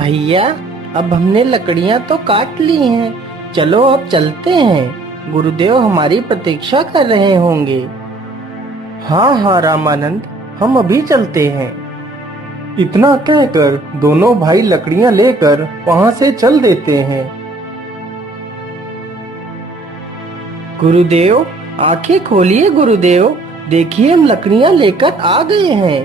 भैया, अब हमने लकड़ियां तो काट ली हैं, चलो अब चलते हैं। गुरुदेव हमारी प्रतीक्षा कर रहे होंगे। हाँ हाँ रामानंद, हम अभी चलते हैं। इतना कहकर दोनों भाई लकड़ियां लेकर वहां से चल देते हैं। गुरुदेव, आंखें खोलिए गुरुदेव, देखिए हम लकड़ियां लेकर आ गए हैं।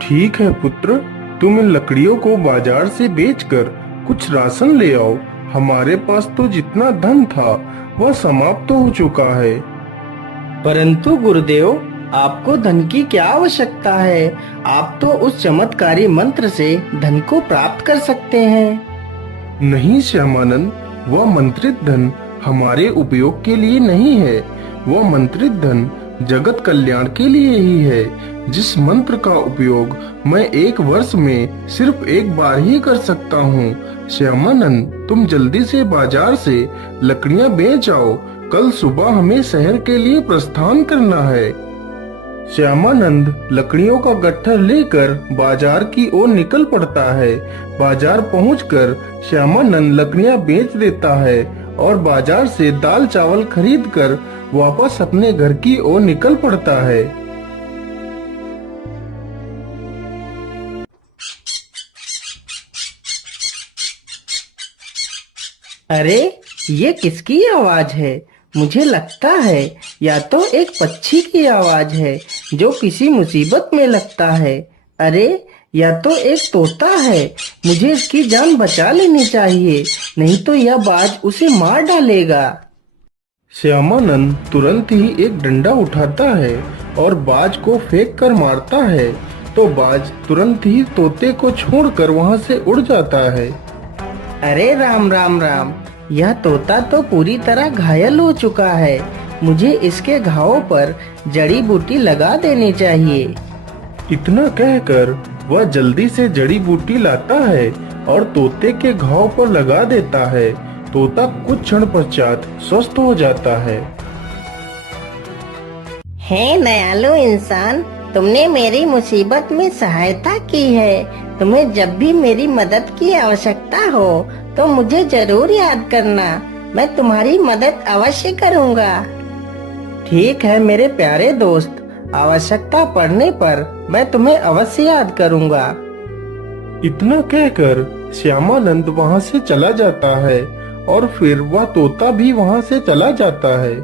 ठीक है पुत्र, तुम इन लकड़ियों को बाजार से बेचकर कुछ राशन ले आओ। हमारे पास तो जितना धन था वह समाप्त हो चुका है। परंतु गुरुदेव, आपको धन की क्या आवश्यकता है? आप तो उस चमत्कारी मंत्र से धन को प्राप्त कर सकते हैं। नहीं श्यामानंद, वह मंत्रित धन हमारे उपयोग के लिए नहीं है। वह मंत्रित धन जगत कल्याण के लिए ही है। जिस मंत्र का उपयोग मैं एक वर्ष में सिर्फ एक बार ही कर सकता हूँ। श्यामानंद, तुम जल्दी से बाजार से लकड़ियाँ बेच आओ। कल सुबह हमें शहर के लिए प्रस्थान करना है। श्यामानंद लकड़ियों का गट्ठर लेकर बाजार की ओर निकल पड़ता है। बाजार पहुंचकर श्यामानंद लकड़ियां बेच देता है और बाजार से दाल चावल खरीदकर वापस अपने घर की ओर निकल पड़ता है। अरे, ये किसकी आवाज है? मुझे लगता है या तो एक पक्षी की आवाज है जो किसी मुसीबत में लगता है। अरे, या तो एक तोता है। मुझे इसकी जान बचा लेनी चाहिए, नहीं तो यह बाज उसे मार डालेगा। श्यामानंद तुरंत ही एक डंडा उठाता है और बाज को फेंक कर मारता है, तो बाज तुरंत ही तोते को छोड़कर वहां से उड़ जाता है। अरे राम राम राम, यह तोता तो पूरी तरह घायल हो चुका है। मुझे इसके घावों पर जड़ी बूटी लगा देनी चाहिए। इतना कहकर वह जल्दी से जड़ी बूटी लाता है और तोते के घाव पर लगा देता है। तोता कुछ क्षण पश्चात स्वस्थ हो जाता है। हे दयालु इंसान, तुमने मेरी मुसीबत में सहायता की है। तुम्हें जब भी मेरी मदद की आवश्यकता हो तो मुझे जरूर याद करना। मैं तुम्हारी मदद अवश्य करूँगा। ठीक है मेरे प्यारे दोस्त, आवश्यकता पड़ने पर मैं तुम्हें अवश्य याद करूँगा। इतना कहकर श्यामानंद वहां से चला जाता है और फिर वह तोता भी वहां से चला जाता है।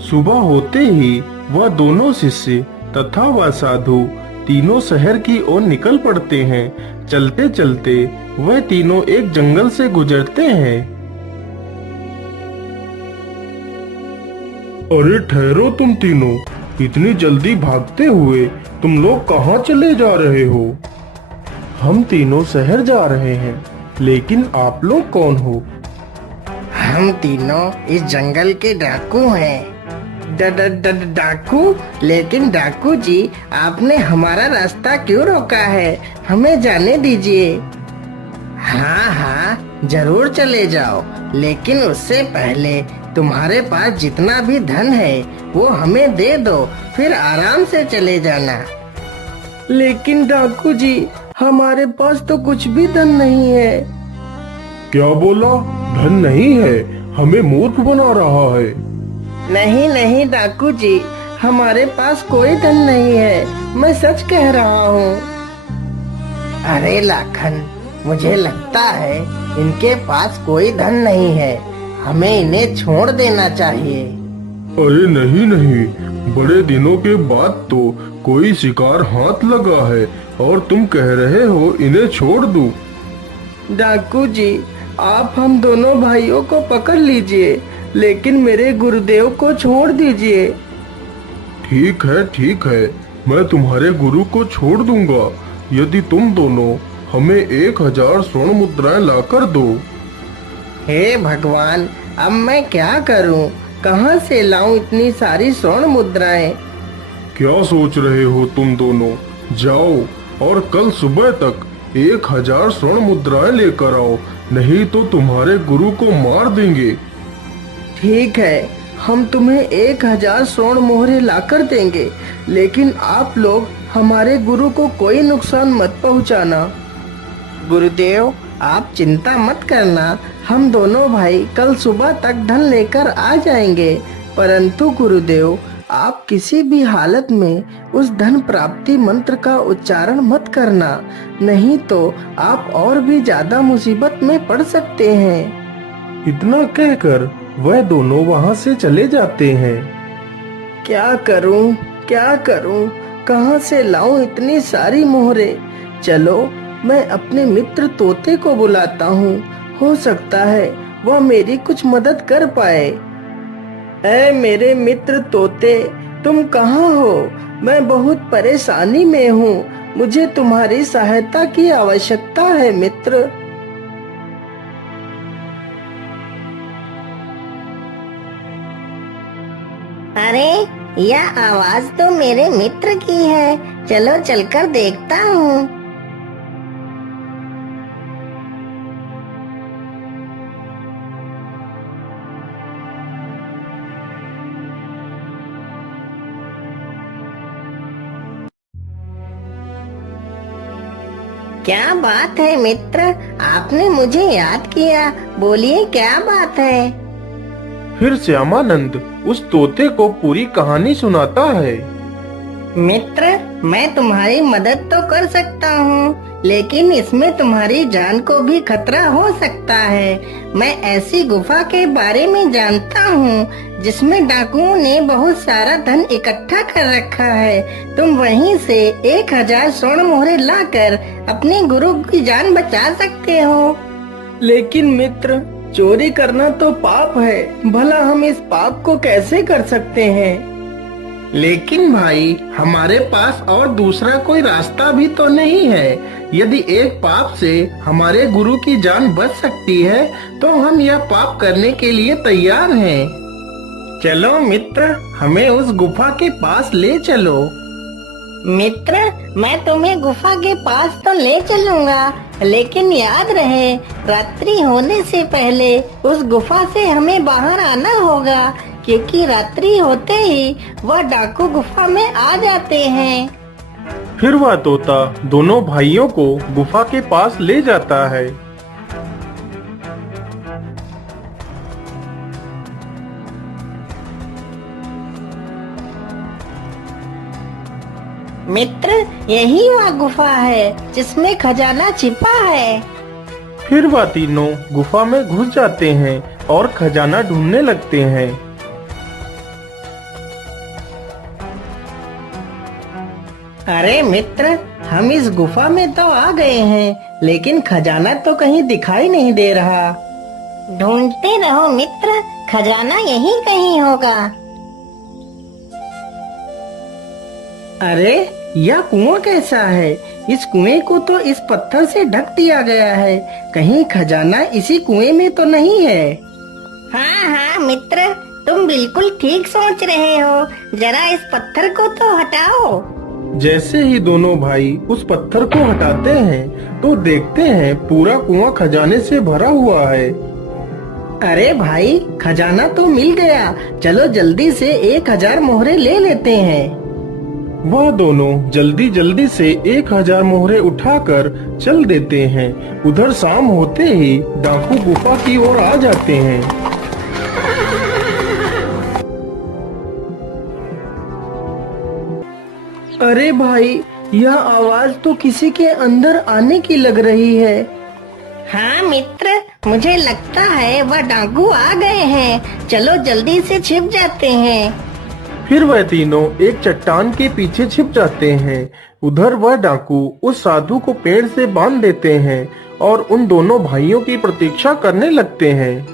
सुबह होते ही वह दोनों शिष्य तथा वह साधु तीनों शहर की ओर निकल पड़ते हैं। चलते चलते वह तीनों एक जंगल से गुजरते हैं। अरे ठहरो तुम तीनों, इतनी जल्दी भागते हुए तुम लोग कहाँ चले जा रहे हो? हम तीनों शहर जा रहे हैं, लेकिन आप लोग कौन हो? हम तीनों इस जंगल के डाकू हैं। डाकू? लेकिन डाकू जी, आपने हमारा रास्ता क्यों रोका है? हमें जाने दीजिए। हाँ हाँ, जरूर चले जाओ, लेकिन उससे पहले तुम्हारे पास जितना भी धन है वो हमें दे दो, फिर आराम से चले जाना। लेकिन डाकू जी, हमारे पास तो कुछ भी धन नहीं है। क्या बोला? धन नहीं है? हमें मूर्ख बना रहा है। नहीं नहीं डाकू जी, हमारे पास कोई धन नहीं है, मैं सच कह रहा हूँ। अरे लाखन, मुझे लगता है इनके पास कोई धन नहीं है। हमें इन्हें छोड़ देना चाहिए। अरे नहीं नहीं, बड़े दिनों के बाद तो कोई शिकार हाथ लगा है और तुम कह रहे हो इन्हें छोड़ दूं। डाकू जी, आप हम दोनों भाइयों को पकड़ लीजिए, लेकिन मेरे गुरुदेव को छोड़ दीजिए। ठीक है, मैं तुम्हारे गुरु को छोड़ दूंगा, यदि तुम दोनों हमें 1000 स्वर्ण मुद्राएं लाकर दो। हे भगवान, अब मैं क्या करूं? कहां से लाऊं इतनी सारी स्वर्ण मुद्राएं? क्या सोच रहे हो तुम दोनों? जाओ और कल सुबह तक 1000 स्वर्ण मुद्राएं लेकर आओ, नहीं तो तुम्हारे गुरु को मार देंगे। ठीक है, हम तुम्हें 1000 स्वर्ण मोहरे लाकर देंगे, लेकिन आप लोग हमारे गुरु को कोई नुकसान मत पहुंचाना। गुरुदेव, आप चिंता मत करना, हम दोनों भाई कल सुबह तक धन लेकर आ जाएंगे। परंतु गुरुदेव, आप किसी भी हालत में उस धन प्राप्ति मंत्र का उच्चारण मत करना, नहीं तो आप और भी ज्यादा मुसीबत में पड़ सकते हैं। इतना कहकर वह दोनों वहां से चले जाते हैं। क्या करूं, क्या करूं? कहां से लाऊं इतनी सारी मोहरे? चलो, मैं अपने मित्र तोते को बुलाता हूँ, हो सकता है वह मेरी कुछ मदद कर पाए। ऐ मेरे मित्र तोते, तुम कहाँ हो? मैं बहुत परेशानी में हूँ, मुझे तुम्हारी सहायता की आवश्यकता है मित्र। अरे, यह आवाज तो मेरे मित्र की है, चलो चलकर देखता हूँ। क्या बात है मित्र, आपने मुझे याद किया, बोलिए क्या बात है? फिर श्यामानंद उस तोते को पूरी कहानी सुनाता है। मित्र, मैं तुम्हारी मदद तो कर सकता हूँ, लेकिन इसमें तुम्हारी जान को भी खतरा हो सकता है। मैं ऐसी गुफा के बारे में जानता हूँ जिसमें डाकुओं ने बहुत सारा धन इकट्ठा कर रखा है। तुम वहीं से 1000 स्वर्ण मोहरे लाकर अपने गुरु की जान बचा सकते हो। लेकिन मित्र, चोरी करना तो पाप है, भला हम इस पाप को कैसे कर सकते हैं? लेकिन भाई, हमारे पास और दूसरा कोई रास्ता भी तो नहीं है। यदि एक पाप से हमारे गुरु की जान बच सकती है, तो हम यह पाप करने के लिए तैयार हैं। चलो मित्र, हमें उस गुफा के पास ले चलो। मित्र, मैं तुम्हें गुफा के पास तो ले चलूंगा, लेकिन याद रहे, रात्रि होने से पहले उस गुफा से हमें बाहर आना होगा, क्योंकि रात्रि होते ही वह डाकू गुफा में आ जाते हैं। फिर वह तोता दोनों भाइयों को गुफा के पास ले जाता है। मित्र, यही वह गुफा है जिसमें खजाना छिपा है। फिर वह तीनों गुफा में घुस जाते हैं और खजाना ढूंढने लगते हैं। अरे मित्र, हम इस गुफा में तो आ गए हैं, लेकिन खजाना तो कहीं दिखाई नहीं दे रहा। ढूंढते रहो मित्र, खजाना यहीं कहीं होगा। अरे, यह कुआं कैसा है? इस कुएं को तो इस पत्थर से ढक दिया गया है, कहीं खजाना इसी कुएं में तो नहीं है। हाँ हाँ मित्र, तुम बिल्कुल ठीक सोच रहे हो, जरा इस पत्थर को तो हटाओ। जैसे ही दोनों भाई उस पत्थर को हटाते हैं, तो देखते हैं पूरा कुआं खजाने से भरा हुआ है। अरे भाई, खजाना तो मिल गया, चलो जल्दी से 1000 मोहरे ले लेते हैं। वह दोनों जल्दी जल्दी से 1000 मोहरे उठाकर चल देते हैं। उधर शाम होते ही डाकू गुफा की ओर आ जाते हैं। अरे भाई, यह आवाज तो किसी के अंदर आने की लग रही है। हाँ मित्र, मुझे लगता है वह डाकू आ गए हैं, चलो जल्दी से छिप जाते हैं। फिर वह तीनों एक चट्टान के पीछे छिप जाते हैं। उधर वह डाकू उस साधु को पेड़ से बांध देते हैं और उन दोनों भाइयों की प्रतीक्षा करने लगते हैं।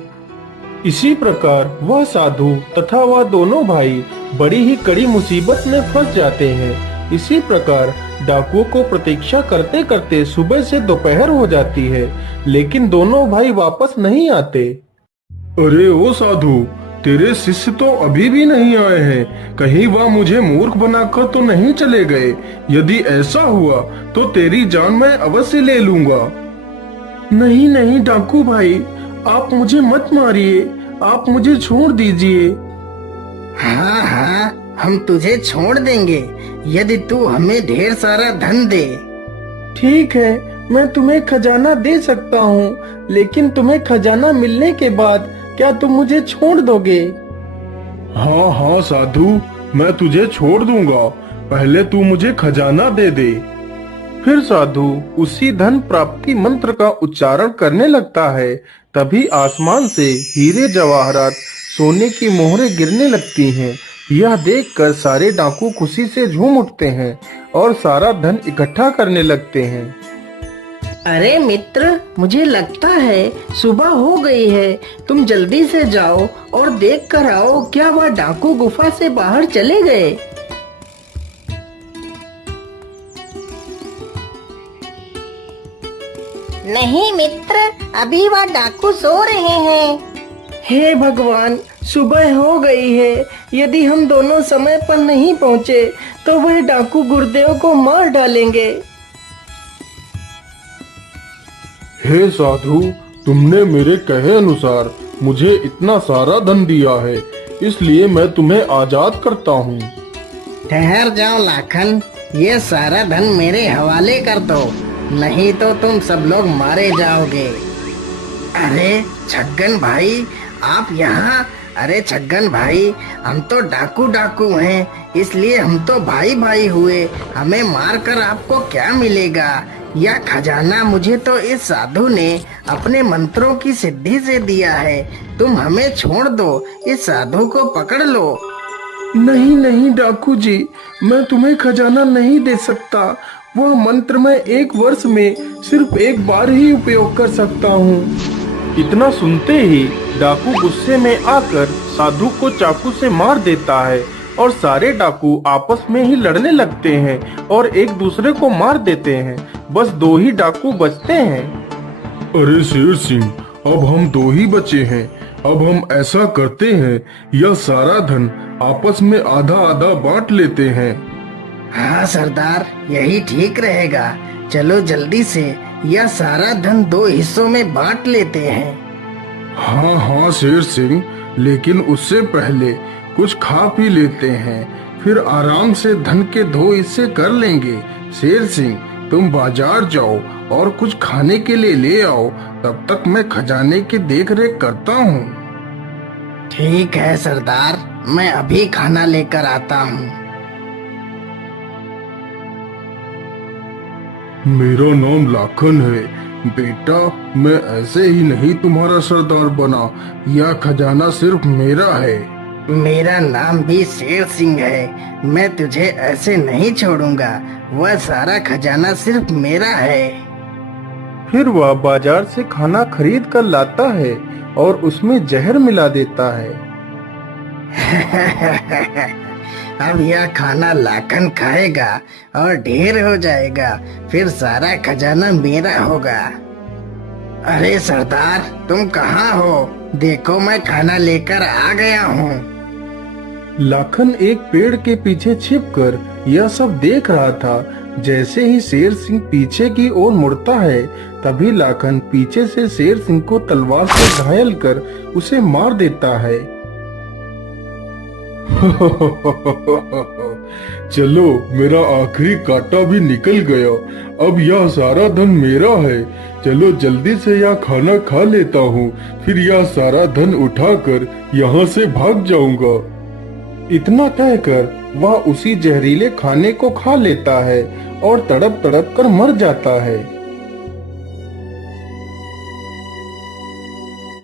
इसी प्रकार वह साधु तथा वह दोनों भाई बड़ी ही कड़ी मुसीबत में फंस जाते हैं। इसी प्रकार डाकुओं को प्रतीक्षा करते करते सुबह से दोपहर हो जाती है, लेकिन दोनों भाई वापस नहीं आते। अरे ओ साधु, तेरे शिष्य तो अभी भी नहीं आए हैं। कहीं वह मुझे मूर्ख बनाकर तो नहीं चले गए? यदि ऐसा हुआ तो तेरी जान मैं अवश्य ले लूंगा। नहीं नहीं डाकू भाई, आप मुझे मत मारिए, आप मुझे छोड़ दीजिए। हाँ हाँ, हम तुझे छोड़ देंगे यदि तू हमें ढेर सारा धन दे। ठीक है, मैं तुम्हें खजाना दे सकता हूँ, लेकिन तुम्हें खजाना मिलने के बाद क्या तुम मुझे छोड़ दोगे? हाँ हाँ साधु, मैं तुझे छोड़ दूंगा, पहले तू मुझे खजाना दे दे। फिर साधु उसी धन प्राप्ति मंत्र का उच्चारण करने लगता है। तभी आसमान से हीरे जवाहरात सोने की मोहरें गिरने लगती हैं। यह देखकर सारे डाकू खुशी से झूम उठते हैं और सारा धन इकट्ठा करने लगते हैं। अरे मित्र, मुझे लगता है सुबह हो गई है। तुम जल्दी से जाओ और देख कर आओ क्या वह डाकू गुफा से बाहर चले गए। नहीं मित्र, अभी वह डाकू सो रहे हैं। हे भगवान, सुबह हो गई है। यदि हम दोनों समय पर नहीं पहुँचे तो वह डाकू गुरुदेव को मार डालेंगे। हे साधु, तुमने मेरे कहे अनुसार मुझे इतना सारा धन दिया है, इसलिए मैं तुम्हें आजाद करता हूँ। ठहर जाओ लाखन, ये सारा धन मेरे हवाले कर दो, नहीं तो तुम सब लोग मारे जाओगे। अरे छगन भाई, आप यहाँ? अरे छगन भाई, हम तो डाकू हैं, इसलिए हम तो भाई भाई हुए। हमें मारकर आपको क्या मिलेगा? यह खजाना मुझे तो इस साधु ने अपने मंत्रों की सिद्धि से दिया है। तुम हमें छोड़ दो, इस साधु को पकड़ लो। नहीं नहीं डाकू जी, मैं तुम्हें खजाना नहीं दे सकता। वह मंत्र मैं 1 वर्ष में सिर्फ 1 बार ही उपयोग कर सकता हूँ। इतना सुनते ही डाकू गुस्से में आकर साधु को चाकू से मार देता है और सारे डाकू आपस में ही लड़ने लगते हैं और एक दूसरे को मार देते हैं। बस 2 ही डाकू बचते हैं। अरे शेर सिंह, अब हम 2 ही बचे हैं। अब हम ऐसा करते हैं, यह सारा धन आपस में आधा आधा बांट लेते हैं। हाँ सरदार, यही ठीक रहेगा। चलो जल्दी से यह सारा धन 2 हिस्सों में बांट लेते हैं। हाँ हाँ शेर सिंह, लेकिन उससे पहले कुछ खा पी लेते हैं, फिर आराम से धन के 2 हिस्से कर लेंगे। शेर सिंह, तुम बाजार जाओ और कुछ खाने के लिए ले आओ, तब तक मैं खजाने की देख रेख करता हूँ। ठीक है सरदार, मैं अभी खाना लेकर आता हूँ। मेरा नाम लाखन है बेटा, मैं ऐसे ही नहीं तुम्हारा सरदार बना। यह खजाना सिर्फ मेरा है। मेरा नाम भी शेर सिंह है। मैं तुझे ऐसे नहीं छोड़ूंगा। वह सारा खजाना सिर्फ मेरा है। फिर वह बाजार से खाना खरीद कर लाता है और उसमें जहर मिला देता है। अब यह खाना लाखन खाएगा और ढेर हो जाएगा, फिर सारा खजाना मेरा होगा। अरे सरदार, तुम कहाँ हो? देखो मैं खाना लेकर आ गया हूँ। लाखन एक पेड़ के पीछे छिपकर यह सब देख रहा था। जैसे ही शेर सिंह पीछे की ओर मुड़ता है, तभी लाखन पीछे से शेर सिंह को तलवार से घायल कर उसे मार देता है। चलो, मेरा आखिरी कांटा भी निकल गया। अब यह सारा धन मेरा है। चलो जल्दी से यह खाना खा लेता हूँ, फिर यह सारा धन उठाकर यहाँ से भाग जाऊंगा। इतना कहकर वह उसी जहरीले खाने को खा लेता है और तड़प तड़प कर मर जाता है।